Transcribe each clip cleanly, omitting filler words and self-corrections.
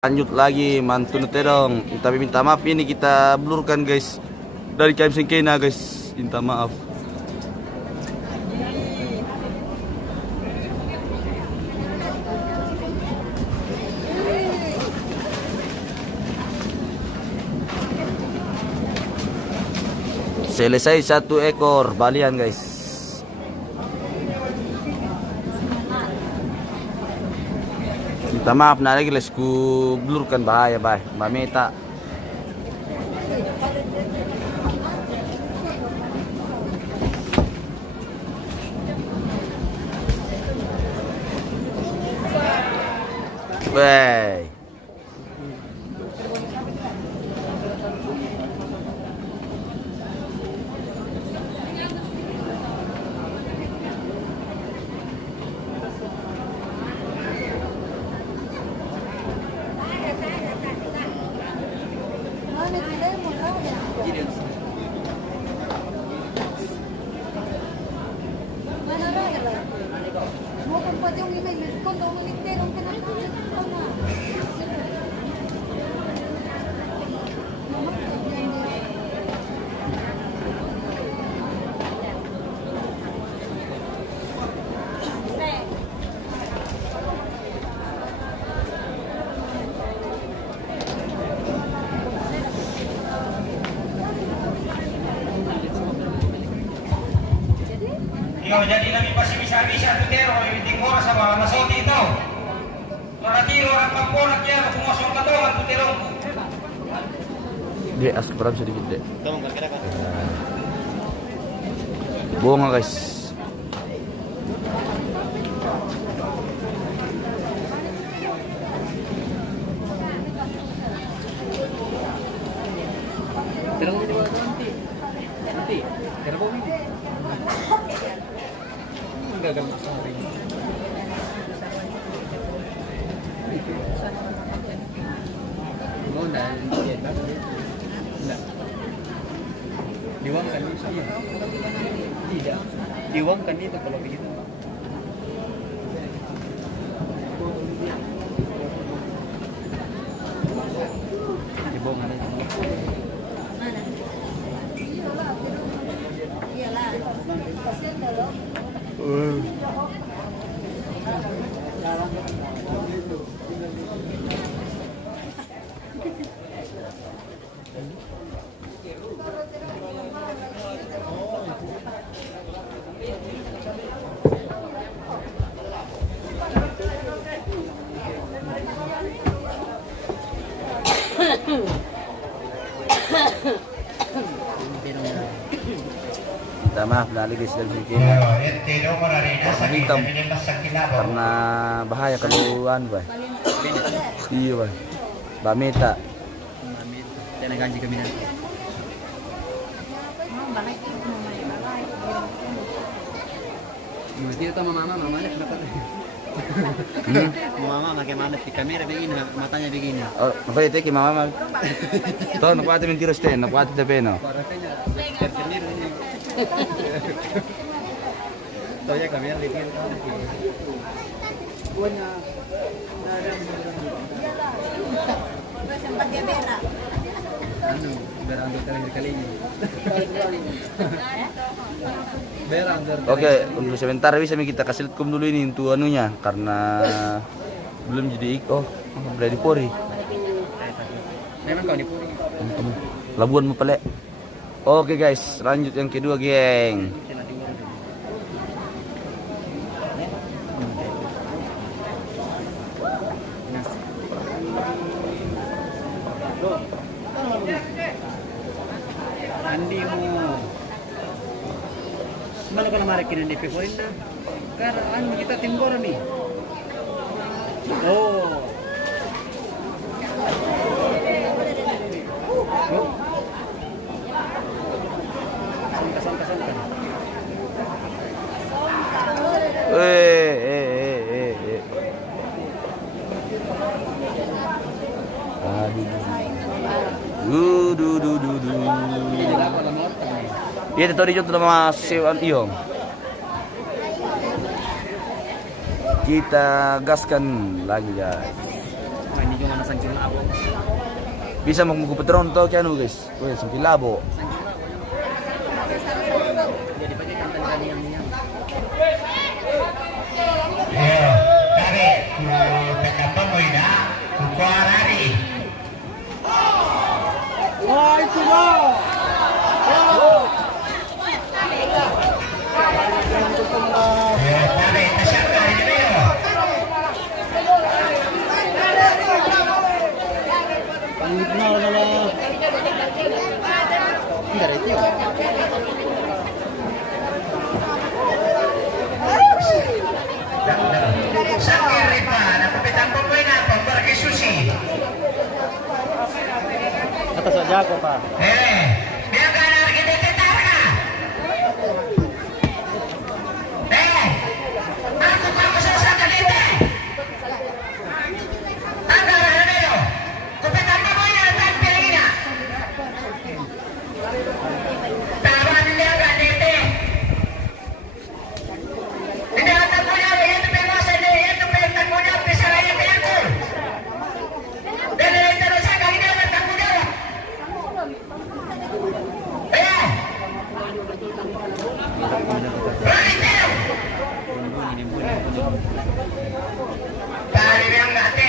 Lanjut lagi mantu terong, tapi minta maaf ini kita blurkan guys dari KM Sengkena guys, minta maaf. Selesai satu ekor balian guys. Minta maaf nah lagi les ku blurkan bahaya bay Mbak Meta. Wey. Yo, jadi nabi pasti bisa tutero kami biting oras sama nasoti itu. Orang tiro orang kampung ya pengosong katongan tutero. Dia as keberam sedikit deh. Tolong kira-kira. Bohong guys. Terus juga nanti. Terus gagal masalah ini. Mau enggak? Enggak. Diuangkan itu iya. Tidak. Diuangkan itu kalau begitu. Dibohongan aja. Mana? Iyalah. Kasihan dulu. Minta maaf dari guys dari Sengkena. Hitam karena bahaya keluhan bay. Iya bay. Mbak Meta. Jangan ganji kami nanti. Berarti itu mama kenapa? Mama bagaimana sih kamera begini matanya begini. Oh, apa itu mama? Tahu nak buat mentira sten, nak buat tapi no. Tahu ya kamera begini. Punya sempat dia berak. Berak kali ini. Oke, untuk sebentar bisa kita kasih lihat dulu ini untuk anunya karena belum jadi udah dipori. Memang kau dipori. Labuan mau pelek. Oke guys, lanjut yang kedua geng. Mana kalau marah kini DP poin dah, karena kita timbor nih. Oh. Sangka. Aduh. Iya, tadi itu nama Sewan Iong. Kita gaskan lagi guys. cuma nasang labo. Bisa magpetron to kaya guys. Weh, 10 labo. Jadi pakai kantan kami yang niya. Yo, kare ku tekapa mo ina, ku kuarari. Wah, itu loh. Yo, kare tasyaka ini yo. Panggitnal na lang. Enggak ada itu. Sakit pa, nakupitan po mo ina, pambarki susi. Atas saja aku, Pak. Biar ka na kita tetarga. Aku kamu sa kalite. Tangga na yo. Kupitan mo mo ina, tan pilingina. Tawan niya ka dito. Hindi ata mo niya, ito pa mo sa niya, ito pa yung mo niya, pisara niya pa yan ko. Dahil ito na sa kanya, natakbo niya. Ayan! Right now! Tali yang dati.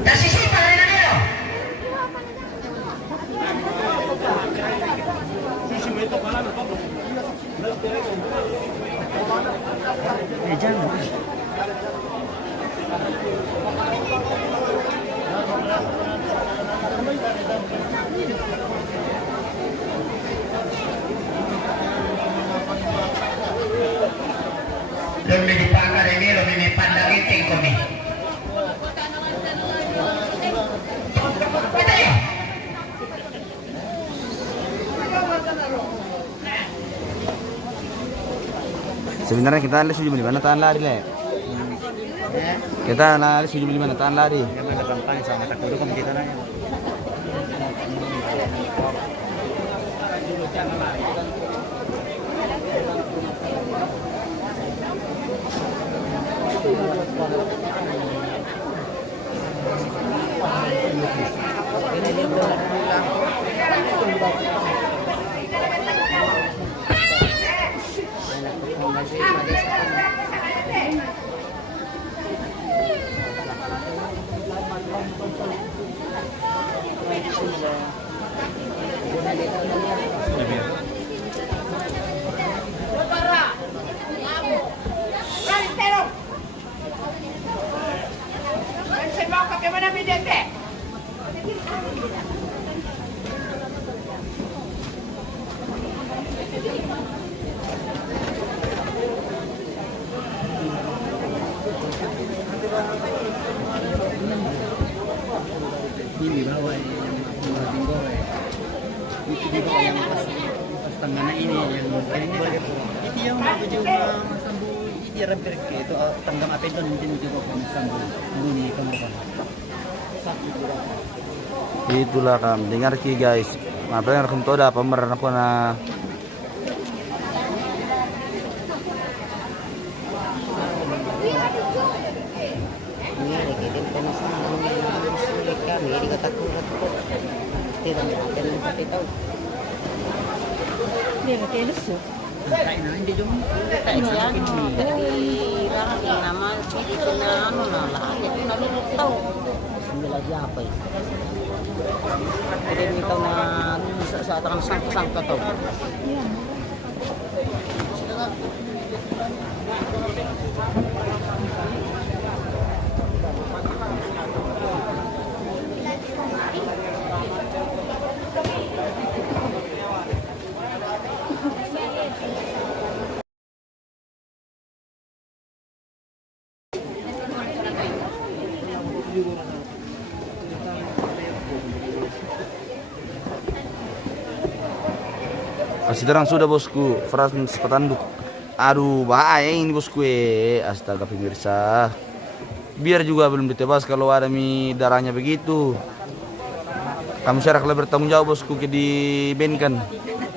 Nasisipa rin na niyo. Jangan. Lebih dipangar ini, lebih dipandang iting kami. Kita ya? Sebenarnya kita lari 75 tahan lari le. Kita lari 75 tahan lari. Jangan ada kampanye sama tak dulu kami kita nanya. Ini bawa yang tinggal itu juga yang pas tengah ini yang itu yang baju sambu itu yang hampir itu tengah apa itu nanti juga kami sambu bunyi kemudian Itulah kam dengar ki guys. Ngapain rekom toda pemeran aku na Dia ngeteles ya? kain hindi yung kain sa akin naman itu na ano na lahat itu nalulutaw. hindi lagi apa ya jadi ito na sa atang sangka to Masih terang sudah bosku, Frans petanduk. Aduh, bahaya ini bosku astaga pemirsa. Biar juga belum ditebas kalau ada darahnya begitu. Kamu secara bertanggung jawab bosku ke di Ben kan.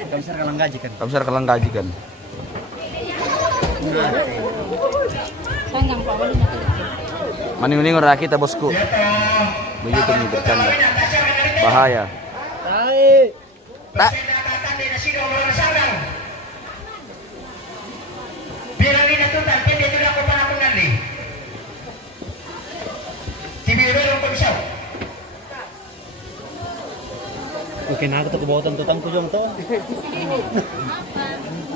Kamu sekarang gaji kan? Kamu secara gaji kan. Nah, Tanjang Pak Wali nanti. Maning-maning orang kita bosku. Begitu nih bercanda. Bahaya. Tak. Bilang ini tuh tapi dia tidak apa apa nanti. Tiba-tiba orang bisa. Oke, na ako to kubutan tutang ko jong to.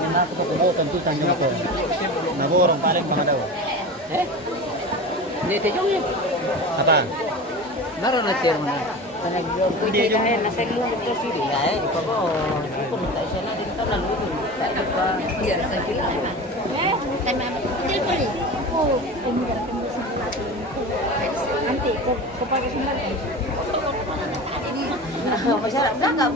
Na ako to kubutan tutang jong to. Naborong paling mga daw. Hindi ito yung Apa? naroon na tiyan mo na. Hindi yung nasa lulo ito sili. Ay, ikaw ba? Ikaw minta siya na dito na lulo. Tayo pa. Iya, sa sila na. Tama. Hindi po rin. Ako, pumunta ko sa nanti ko kapag sumali. Masarap ka ka.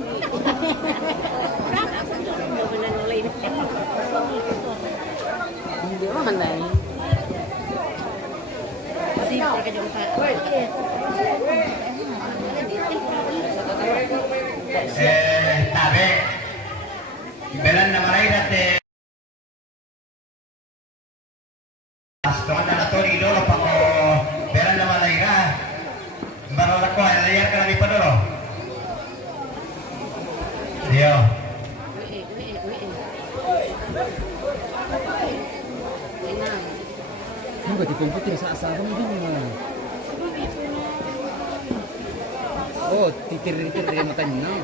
Hindi mo hanay. Siyempre ka dyan ka. Tabe. Ibelan na maray natin. Tomata na to ni Lolo pa ko. Belan na maray ka. Barola ko, alayar ka na ni Padoro. Dio. Ano ba di komputer sa asawa mo din mo? Oh, titir-titir mata niyo.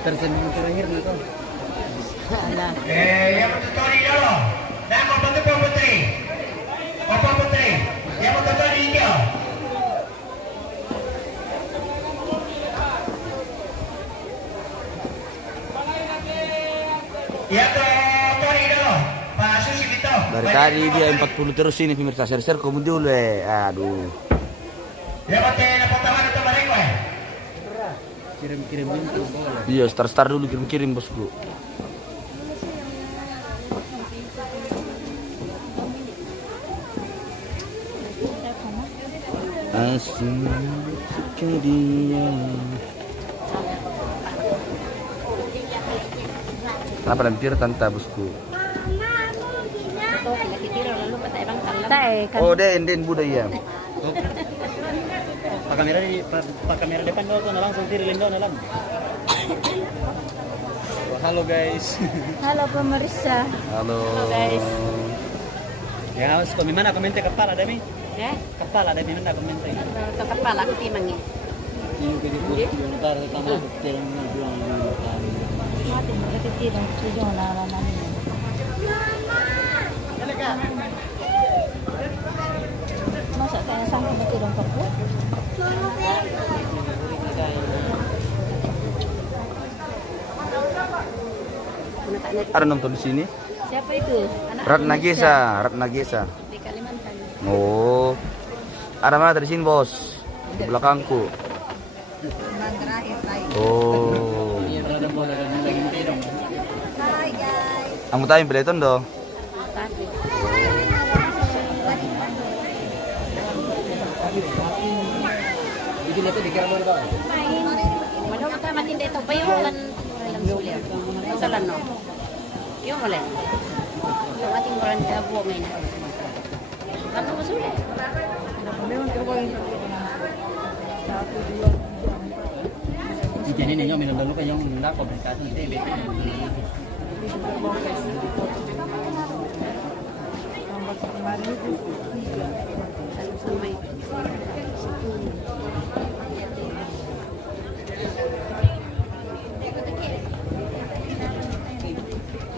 Terus yang terakhir na to. Yang betul ni Lolo. Dah kau bantu Pak Putri. Pak Putri. Yang betul ni dia. Ya betul ni Lolo. Pak Susi Bito. Dari tadi dia 40 terus ini pemirsa. Share-share kamu dulu Aduh. Ya betul na potongan itu bareng kowe. Kirim-kirim info boleh. Iya, start dulu kirim-kirim bosku. Asing ke dia. Kenapa lampir tante bosku? Oh, den budaya. Pak kamera depan dulu tuh langsung tirilin doang dalam. Halo guys. Halo pemirsa. Halo. Guys. Ya harus mana komentar kepala ada mi? Ya, Kepala ada mi mana komentar? ito kepala ko timangnya. Yung kedi po yung tar tama tirang na bilang Mati mo katitirang sujo na namin. Masa kaya sampai matirang pa po? Ada nonton di sini? Siapa itu? Anak Ratna Indonesia. Gesa. Di Kalimantan. Oh. Ada mana dari sini, Bos? Di belakangku. Oh. ada bola dan lagi tirang. Ang tayo peleton do. Tapi. Itu nanti dikira mana ba? Mana kita matin dito pa yung lan sulit. Salan no. Yung wala. Yung ating orang ka buo ngayon. Ano mo sulit? Jadi ninyo minalalu kayong nila komunikasi ng TV.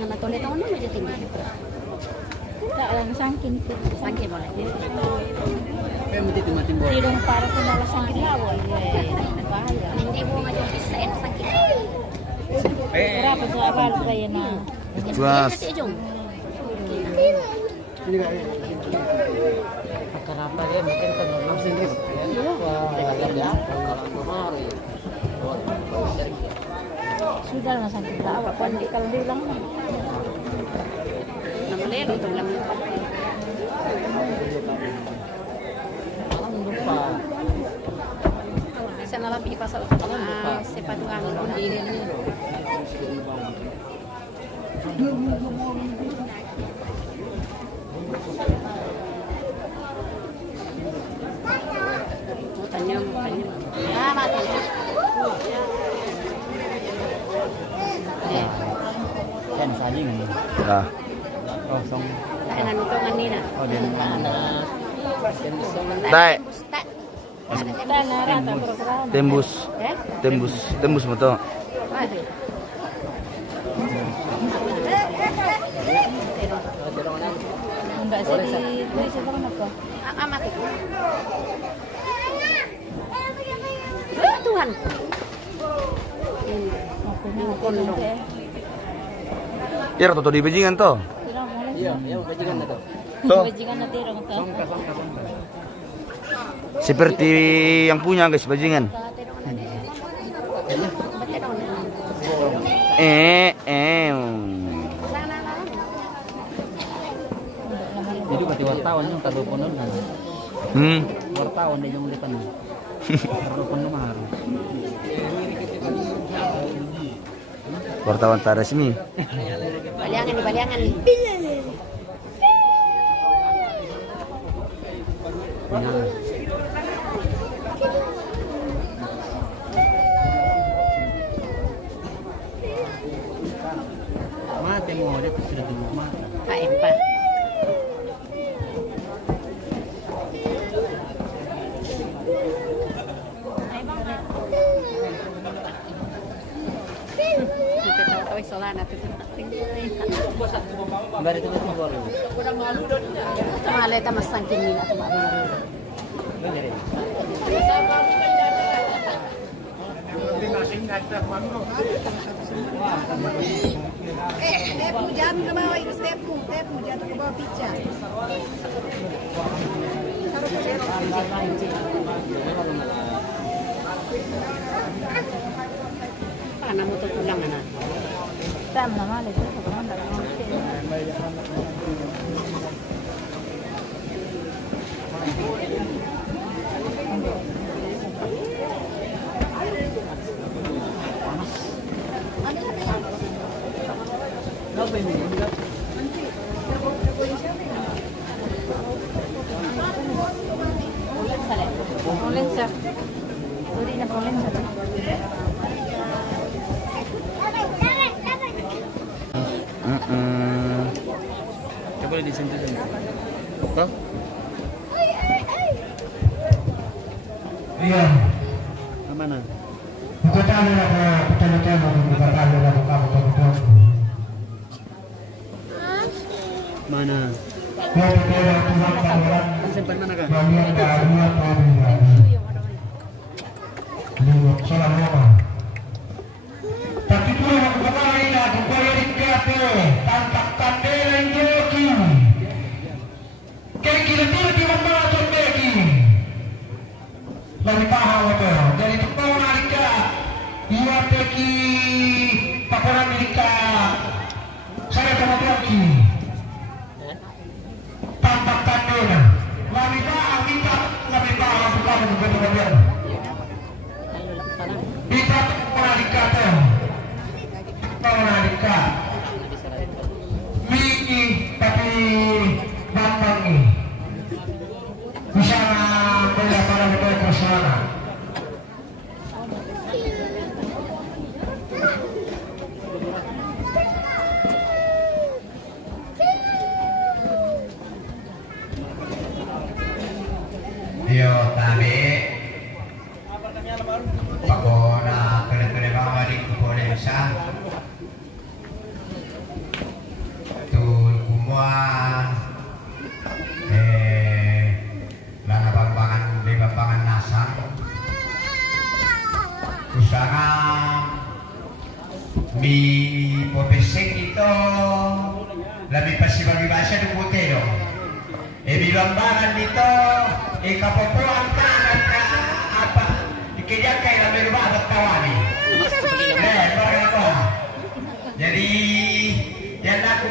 Nama toilet ono medyo tinggi. Tak lang sangkin po. Sangkin mo lang. Kaya mo dito matimbo. Tilong para kung nala sangkin laway. Bahaya. Hindi mo nga yung isa yan sangkin. Berapa sa abal ba yan na? Juas. Kenapa dia mungkin penolong sendiri? Sudah na sangkin laway. Pandi kalau bilang. Namalero ito lang. Bisa nalang ipasal ito sepatuang. Nah, Kosong. Tak anu to nganina. Oh, dia Anak. Dai. Tak. Tanara ta program. tembus, Eh? tembus mo to. Aduh. Mbak saya di seberang apa? Amat itu. Tuhan. Kondong. Ira to di bajingan to. Iya, iya bajingan na to. Toh. Bajingan na tirong to. Songka. Seperti yang punya guys bajingan. Eh. Jadi pati wartawan yung kalupon nun. Wartawan din yung lipan. Kalupon nun maharo. Wartawan tak resmi. Baliangan nih. Mati mo, dia sudah dulu mati. KM Solana tuh. Dari itu masih baru. Kamala ta masangkin nila to mabaro. Step mo dyan ke bawah, itu step mo jatuh ke bawah pica. Paano mo tutulang anak? Tama naman, ito sa kamanda. Polensa. Uri na polensa. Coba boleh disentuh sini. Kok? Iya. Mana? Bukatan na ako, bukatan na ako. Mana? Kaya kaya tulang kawalan. Simpan mana kak? Kaya kaya kaya. Lihat salah nama. Tapi tuh kemarin aku kaya dikate, tanpa kandelan joki. Kayak gila tuh di mana joki. Lagi paham apa? Dari itu kau narika, ia teki pakoran milika. Saya sama joki. Tanpa kandelan. Lebih paham bukan benar-benar. Kita pernah dikata, Miki tapi Bambang ini bisa mendapatkan lebih persoalan. Yo tabi. Pagona kena bawa di Kupolensa tu kumua lana bambangan nasar usaha mi popesek itu lebih pasti bagi bahasa du putero mi bambangan itu kapopoan kanan apa dikejar kayak lebih banyak tawani. Jadi yang aku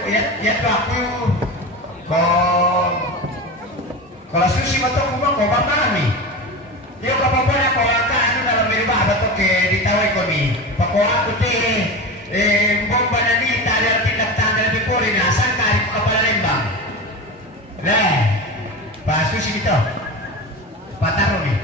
kalau sushi betul kumang kau bangga nih. Dia kapapanya kau angkat dalam meribah betul ke ditawai kau nih. Pakau aku bomba nanti tanda tindak tanda lebih pori nasan kari kepala lembang. Nah, pas sushi itu pataro nih.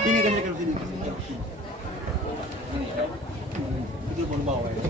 Sini kan dekat sini. Itu pun bawa ya.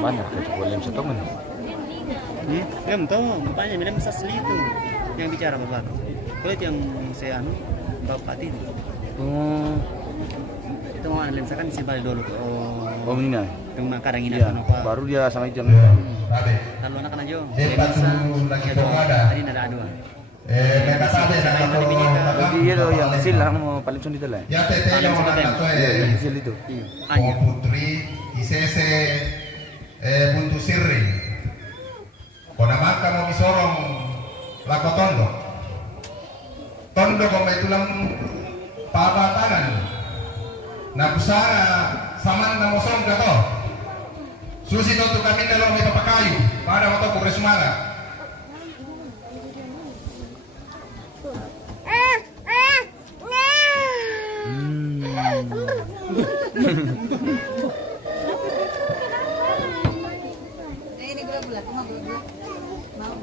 Banyak William Setomen. Belum tahu, bapaknya William Sasli itu yang bicara bapak. Kalau itu yang saya bapak itu. Oh, Itu mau William kan si balik dulu. oh ini. Yang kadang ini Iya, apa? baru dia sama Ijang. Lalu anak aja. lagi bongada. Tadi ada dua. Mereka sabe na ako. Jadi iya loh yang kecil lah mau paling sulit lah. Ya tete yung mga to Yang kecil itu. Hanya. putri isese buntu sirri. Konamaka mo misorong lako tondo. Tondo ko may tulang pabatangan. Nabusana saman na mosong ka to. Susi to kami na lang may papakayo para mo to kung resumanga. Ini gula-gula, cuma gula-gula. Mau?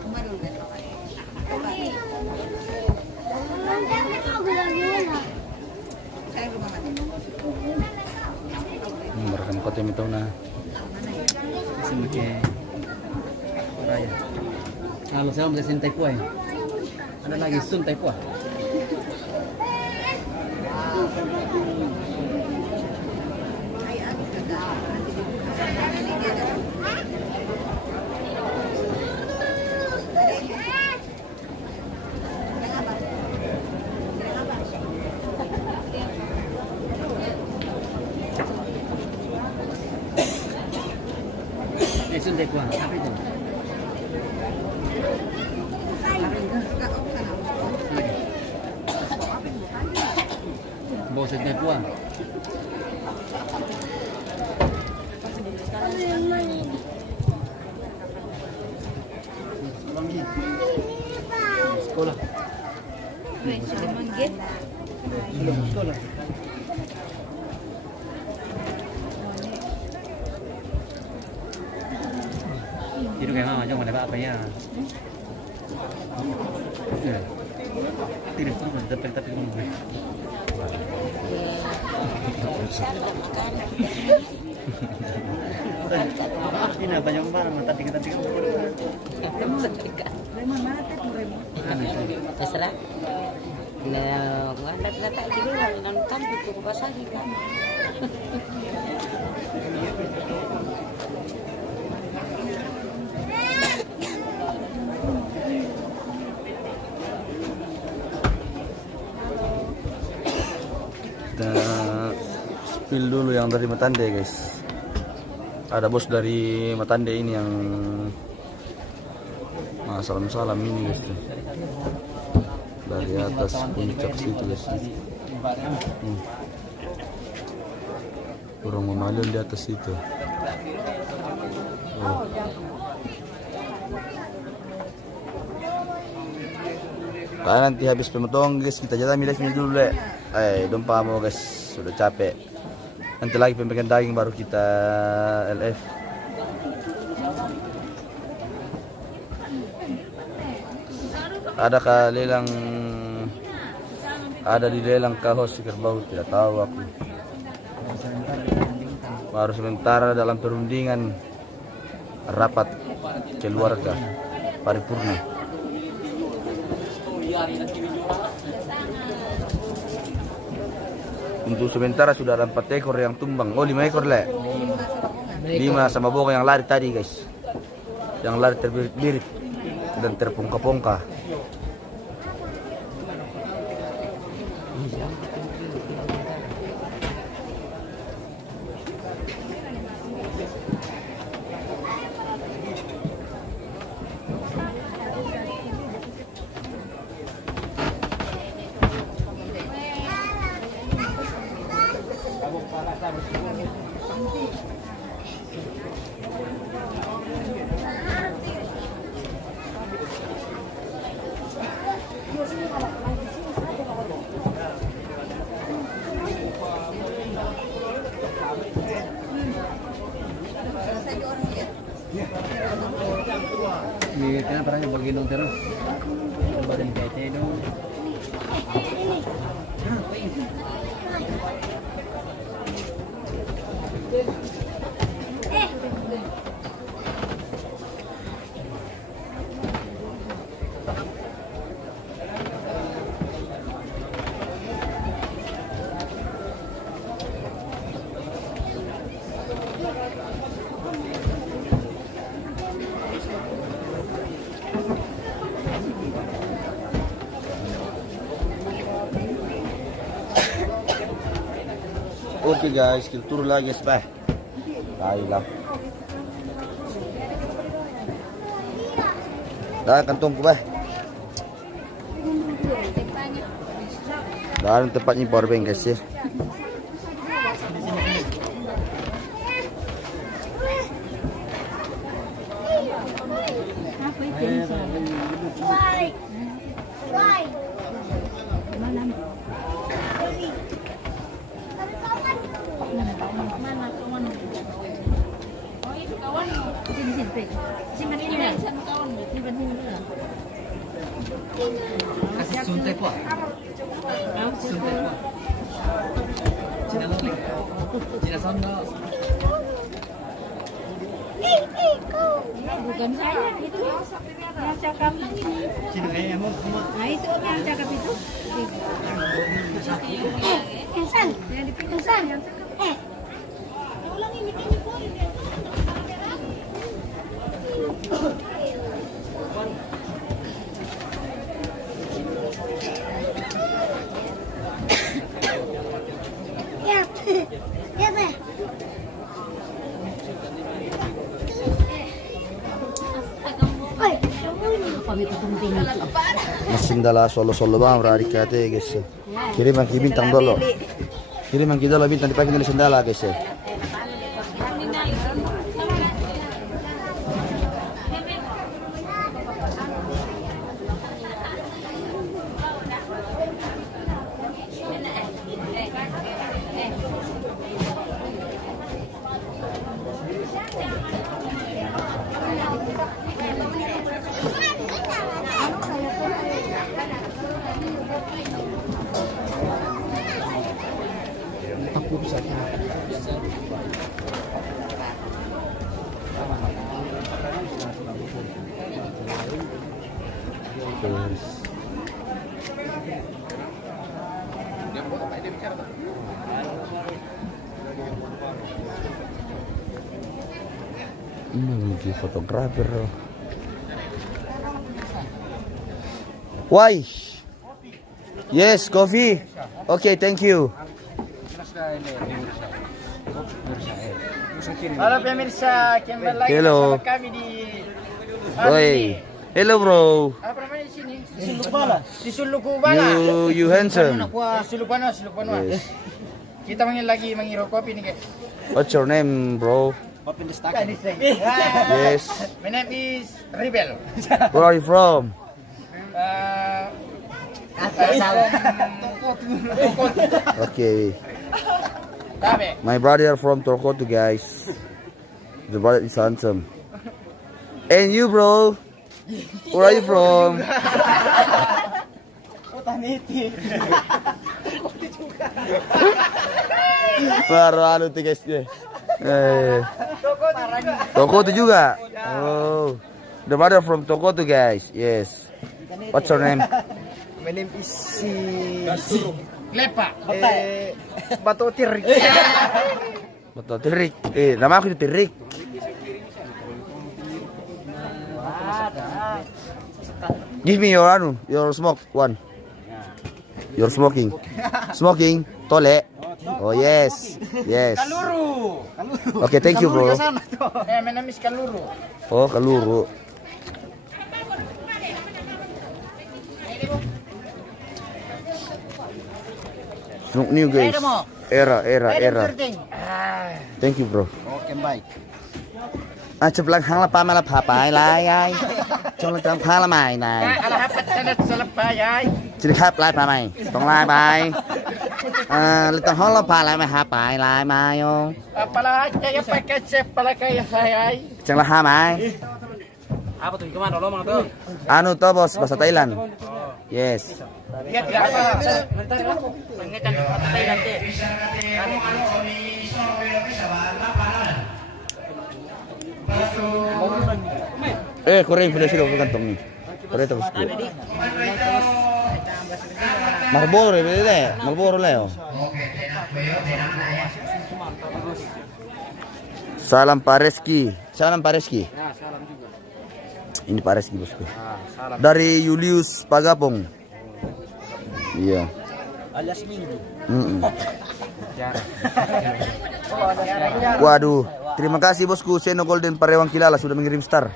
Cuma dulu deh. Saya rumah mati. Merekam kota yang itu nah. Sebagai raya. Kalau saya mau sin Taipua ya. Ada lagi Sun Taipua. Sun Taipua, apa itu? Bawa Sun Taipua. Sekolah. Sekolah. Jadi kayak mama jangan ada apa ya? Tidak pernah tapi ngomong. Ini banyak barang tadi kita Terserah. Nah, ada gini nonton buku pasar kan. Kita spill dulu yang dari Matande guys. Ada bos dari Matande ini yang salam-salam ini guys. Dari atas puncak situ guys. Orang memalun di atas situ. Oh. Kalian nanti habis pemotong guys, kita jatah live-nya dulu le. Dompa mau guys, sudah capek. Nanti lagi pembagian daging baru kita LF. ada di lelang kahos si kerbau, tidak tahu aku. Baru sementara dalam perundingan rapat keluarga paripurna. Untuk sementara sudah ada 4 ekor yang tumbang. Oh, 5 ekor le. 5 sama boga yang lari tadi guys. Yang lari terbirit-birit dan terpongka-pongka. Kenapa rasanya bergendong terus? Badan PT dong. Oke guys, kita turun lagi sebah. Baiklah. Dah kantongku bah. Dan tempatnya power bank guys ya. Kasih suntai po. Suntai po. Cina lolek. Cina sondo. Bukan saya, itu yang cakap ini. Cina kayak mau. Nah itu yang cakap itu. Hasan, yang dipindah Hasan yang cakap. Ulangi ini po. Mesin dala solo-solo bang berari kate guys. Kirim ang bintang dolo. Kirim ang dolo bintang dipakai dari sendala guys. Ini fotografer. Why? Yes, coffee. Okay, thank you. Halo pemirsa, kembali lagi Hello. bersama kami di Oi. Hello bro. apa namanya di sini? Di Sulukubala. Di Sulukubala. You handsome. Di Sulupano. Yes. Kita lagi mengiru kopi nih guys. What's your name, bro? Yes. My name is Rebel. Where are you from? Okay. Tabe. My brother from Torquoto, guys. The brother is handsome. And you, bro? Where are you from? Baru anu tuh guys dia. Toko tuh juga. Oh, the mother from Toko tuh guys. Yes. What's your name? My name is Lepa. Batu Tirik. Betul Tirik. Nama aku itu Tirik. Give me your your smoke one. Your smoking. Smoking, tole. Oh yes, yes. Kaluru. Okay, thank you bro. My name is Kaluru. Oh Kaluru. Smoke new guys. Era. Thank you bro. Okay, bye. Ceplang hang la pa ma la pa pai lai ai. Trong la tang pa la mai nai. Ala hapat sanat salapayay. สิครับลายปลาไหมต้องลายไปเลยต้องห้องเราพาลายมาหาปลายลายมาโย Pala kaya pakai chef pala kaya hayay. จังละหาไหม Apa tuh kemana lo mang tuh? anu to bos bahasa Thailand yes Lihat tidak apa. Pengecan kata Thailand teh. Koreng boleh sih lo kantong nih koreng terus Marlboro beda Marlboro Leo Salam Pak Reski ini Pak Reski bosku dari Julius Pagapong iya Alias Minggu. Waduh, terima kasih bosku Seno Golden Parewang Kilala sudah mengirim star.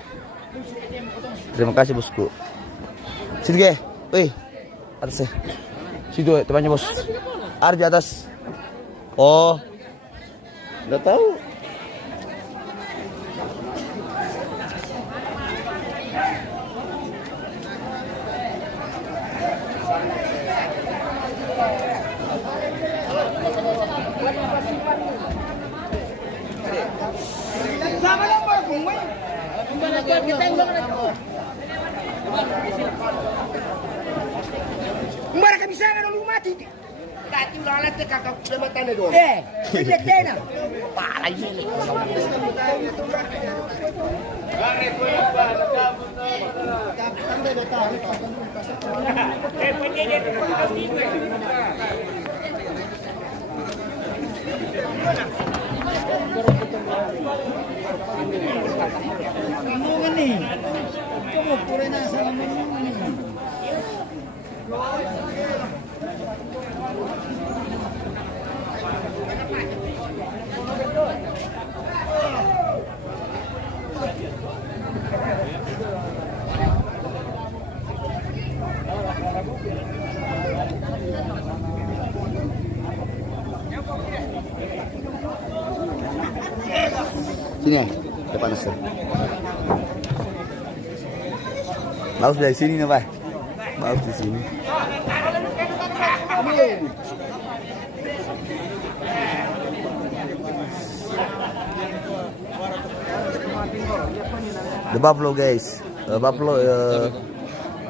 Terima kasih bosku. Sini ge, wih, atas situ temannya bos. Ada di atas. Oh, nggak tahu. Sama nomor kumai. Kita ulang lagi. Mara kami sana lu mati. Tadi ulang lagi kakak udah mata nih dong. Lihat deh Pala ini. Ngomong nih. Kamu kurang salah ngomong nih. Sini ya, depan nasi. Bagus dari sini nih pak. Bagus di sini. The buffalo guys, buffalo.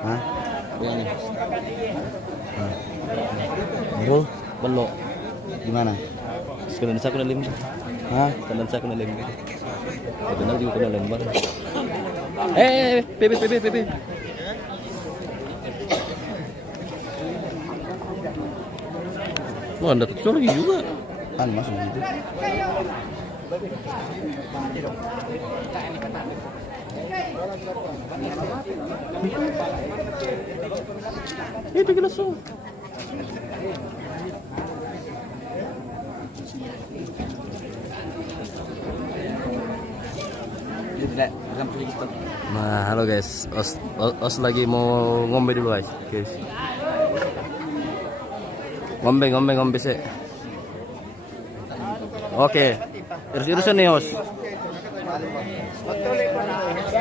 Hah? Belok. Gimana? Sekarang saya kena lem. Hah? Kanan saya kena lem. Benar juga kena lem bar. Pepe. Wah, anda tuh lagi juga. Kan masuk gitu. Itu gila so. Nah, halo guys, os lagi mau ngombe dulu guys. Ngombe sih. Oke, irusan nih os.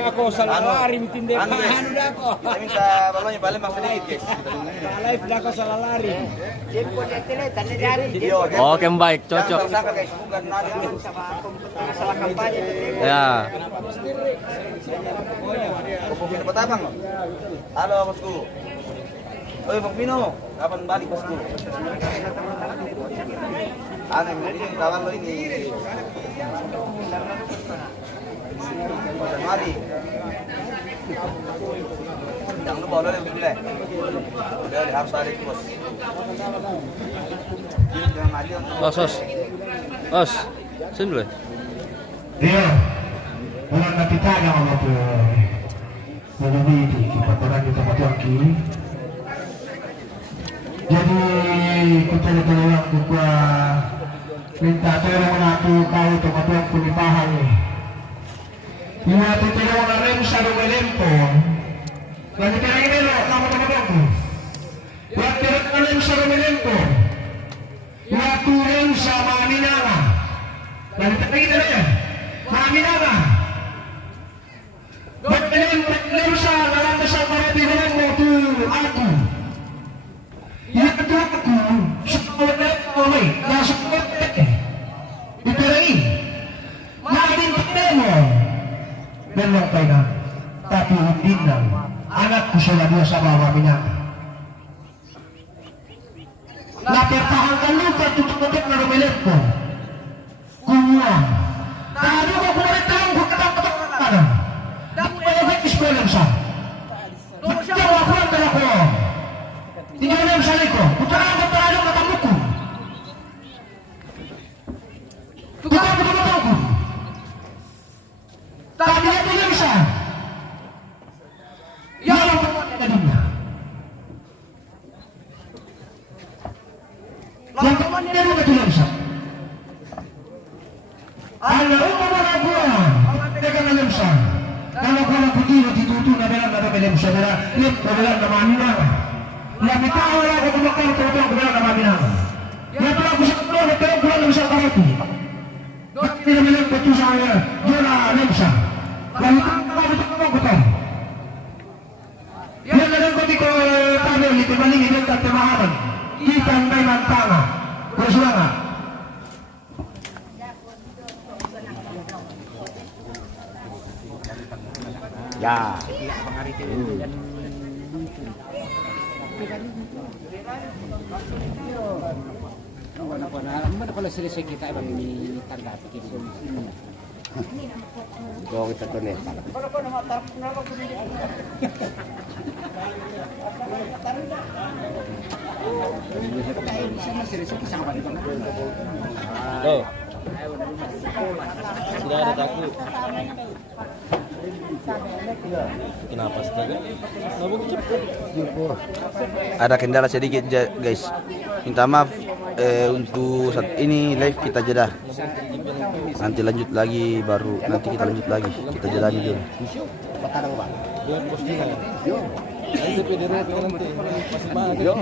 Ako salah lari mitinde. Anu guys, Anu dah ako. kita minta balonnya balik bang sedikit guys. Kita ini. Live dah ako salah lari. Video. Oke, baik, cocok. Jangan sangka guys, bukan nadi. Masalah kampanye itu. Ya. Bang Vino Batabang. Halo bosku. Oi Bang Vino, kapan balik bosku? Ini kawan lo ini. Mari. Jangan lupa lo lebih dulu. Udah harus ada bos. Jangan mati. Os. Sini dulu. Dia orang nanti tanya Allah tuh menjadi kita orang kita mati. Jadi kita datang waktu gua minta tolong aku kau untuk aku punipahan nih. Ia tidak orang lain selalu melempong. Dan kita ini loh kamu teman-temanku. Waktu kalian selalu melempong. Waktu lain sama minala. Dan kita ini loh minala. Waktu lain sama dalam kesalahan di dalam waktu aku. Yang kedua aku sekolah oleh yang sekolah itu lagi makin ketemu belum pegang tapi hindinam anakku sudah biasa bawa minyak nak pertahankan luka tutup-tutup naruh milikku kuat tadi aku kemarin tahu aku ketang-ketang ada dan banyak isbolem sah jawab aku antara aku tidak ada yang saliko, putaran keterajang kata buku. Tukang betul-betulku. Tapi dia tidak bisa. Ya Allah perbuatan dunia. Yang temannya dia juga tidak bisa. Allah umar buah, dia kan tidak bisa. Kalau putih ditutup nabelan tidak bisa. Lihat nabelan nama Aminah. Yang tahu lah aku makan terus benar nama binang. Yang telah aku sebut betul bulan bisa kamu. Tidak bilang betul saya, dia bisa. Lalu kamu betul betul. Yang dalam ketika kami itu paling hidup tak termahan. Kita memang tanah bersuara. Ya. Mana kalau selesai kita bagi tanggapi kita. Kau kita tuh Tuh. Sudah ada takut. Kenapa sih? Ada kendala sedikit guys. Minta maaf untuk saat ini live kita jeda. Nanti lanjut lagi baru nanti kita lanjut lagi. Kita jalani dulu. Buat postingan. Yo. Nanti video nanti masih banyak.